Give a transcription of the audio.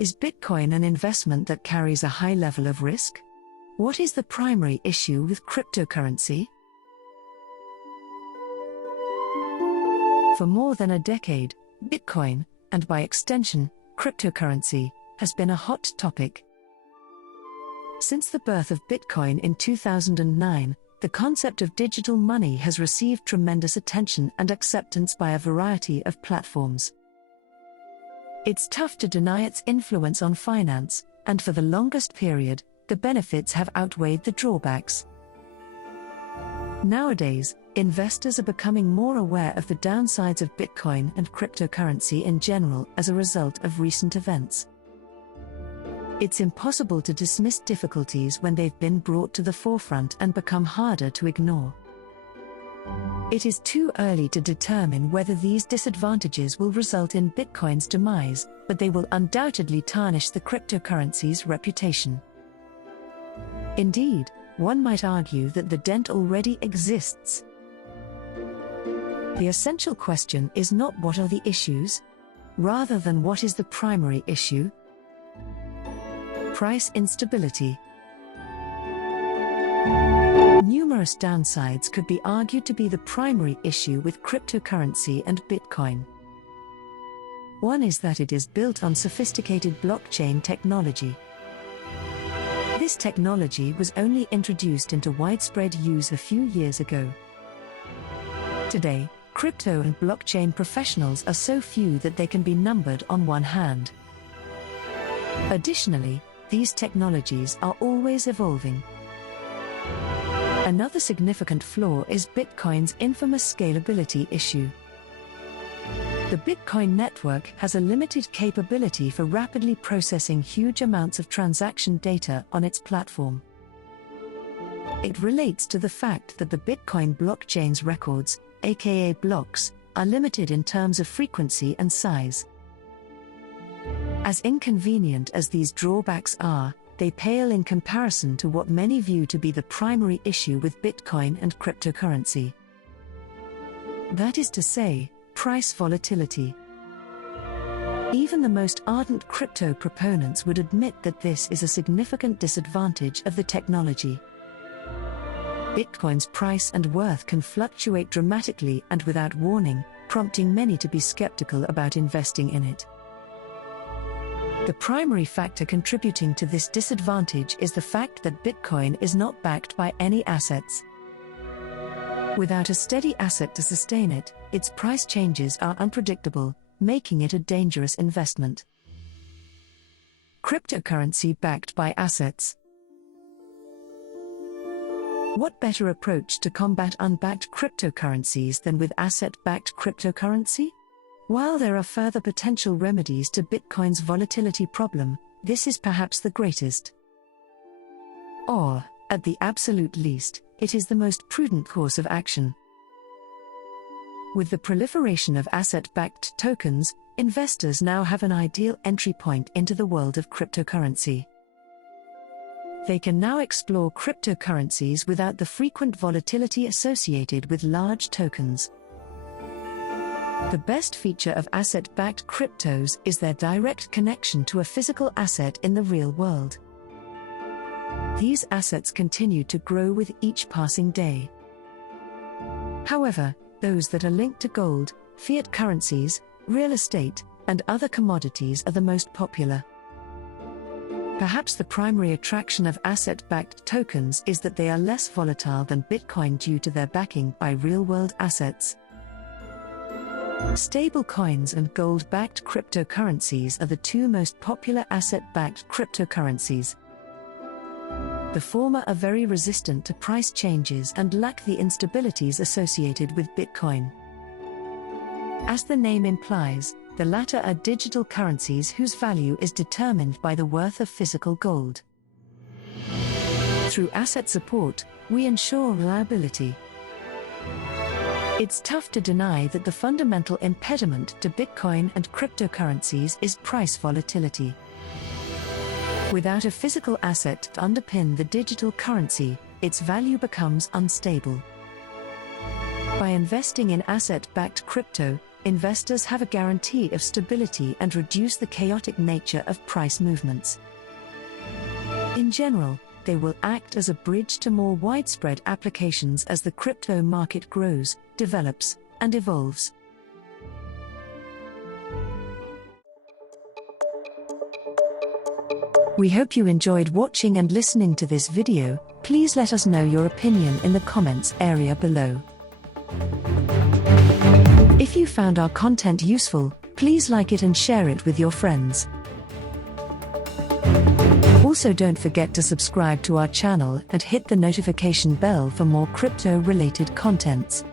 Is Bitcoin an investment that carries a high level of risk? What is the primary issue with cryptocurrency? For more than a decade, Bitcoin, and by extension, cryptocurrency, has been a hot topic. Since the birth of Bitcoin in 2009, the concept of digital money has received tremendous attention and acceptance by a variety of platforms. It's tough to deny its influence on finance, and for the longest period, the benefits have outweighed the drawbacks. Nowadays, investors are becoming more aware of the downsides of Bitcoin and cryptocurrency in general as a result of recent events. It's impossible to dismiss difficulties when they've been brought to the forefront and become harder to ignore. It is too early to determine whether these disadvantages will result in Bitcoin's demise, but they will undoubtedly tarnish the cryptocurrency's reputation. Indeed, one might argue that the dent already exists. The essential question is not what are the issues, rather than what is the primary issue. Price instability. Numerous downsides could be argued to be the primary issue with cryptocurrency and Bitcoin. One is that it is built on sophisticated blockchain technology. This technology was only introduced into widespread use a few years ago. Today, crypto and blockchain professionals are so few that they can be numbered on one hand. Additionally, these technologies are always evolving. Another significant flaw is Bitcoin's infamous scalability issue. The Bitcoin network has a limited capability for rapidly processing huge amounts of transaction data on its platform. It relates to the fact that the Bitcoin blockchain's records, aka blocks, are limited in terms of frequency and size. As inconvenient as these drawbacks are, they pale in comparison to what many view to be the primary issue with Bitcoin and cryptocurrency. That is to say, price volatility. Even the most ardent crypto proponents would admit that this is a significant disadvantage of the technology. Bitcoin's price and worth can fluctuate dramatically and without warning, prompting many to be skeptical about investing in it. The primary factor contributing to this disadvantage is the fact that Bitcoin is not backed by any assets. Without a steady asset to sustain it, its price changes are unpredictable, making it a dangerous investment. Cryptocurrency backed by assets. What better approach to combat unbacked cryptocurrencies than with asset-backed cryptocurrency? While there are further potential remedies to Bitcoin's volatility problem, this is perhaps the greatest. Or, at the absolute least, it is the most prudent course of action. With the proliferation of asset-backed tokens, investors now have an ideal entry point into the world of cryptocurrency. They can now explore cryptocurrencies without the frequent volatility associated with large tokens. The best feature of asset-backed cryptos is their direct connection to a physical asset in the real world. These assets continue to grow with each passing day. However, those that are linked to gold, fiat currencies, real estate, and other commodities are the most popular. Perhaps the primary attraction of asset-backed tokens is that they are less volatile than Bitcoin due to their backing by real-world assets. Stable coins and gold-backed cryptocurrencies are the two most popular asset-backed cryptocurrencies. The former are very resistant to price changes and lack the instabilities associated with Bitcoin. As the name implies, the latter are digital currencies whose value is determined by the worth of physical gold. Through asset support, we ensure reliability. It's tough to deny that the fundamental impediment to Bitcoin and cryptocurrencies is price volatility. Without a physical asset to underpin the digital currency, its value becomes unstable. By investing in asset-backed crypto, investors have a guarantee of stability and reduce the chaotic nature of price movements. In general, they will act as a bridge to more widespread applications as the crypto market grows, develops, and evolves. We hope you enjoyed watching and listening to this video. Please let us know your opinion in the comments area below. If you found our content useful, please like it and share it with your friends. Also, don't forget to subscribe to our channel and hit the notification bell for more crypto-related contents.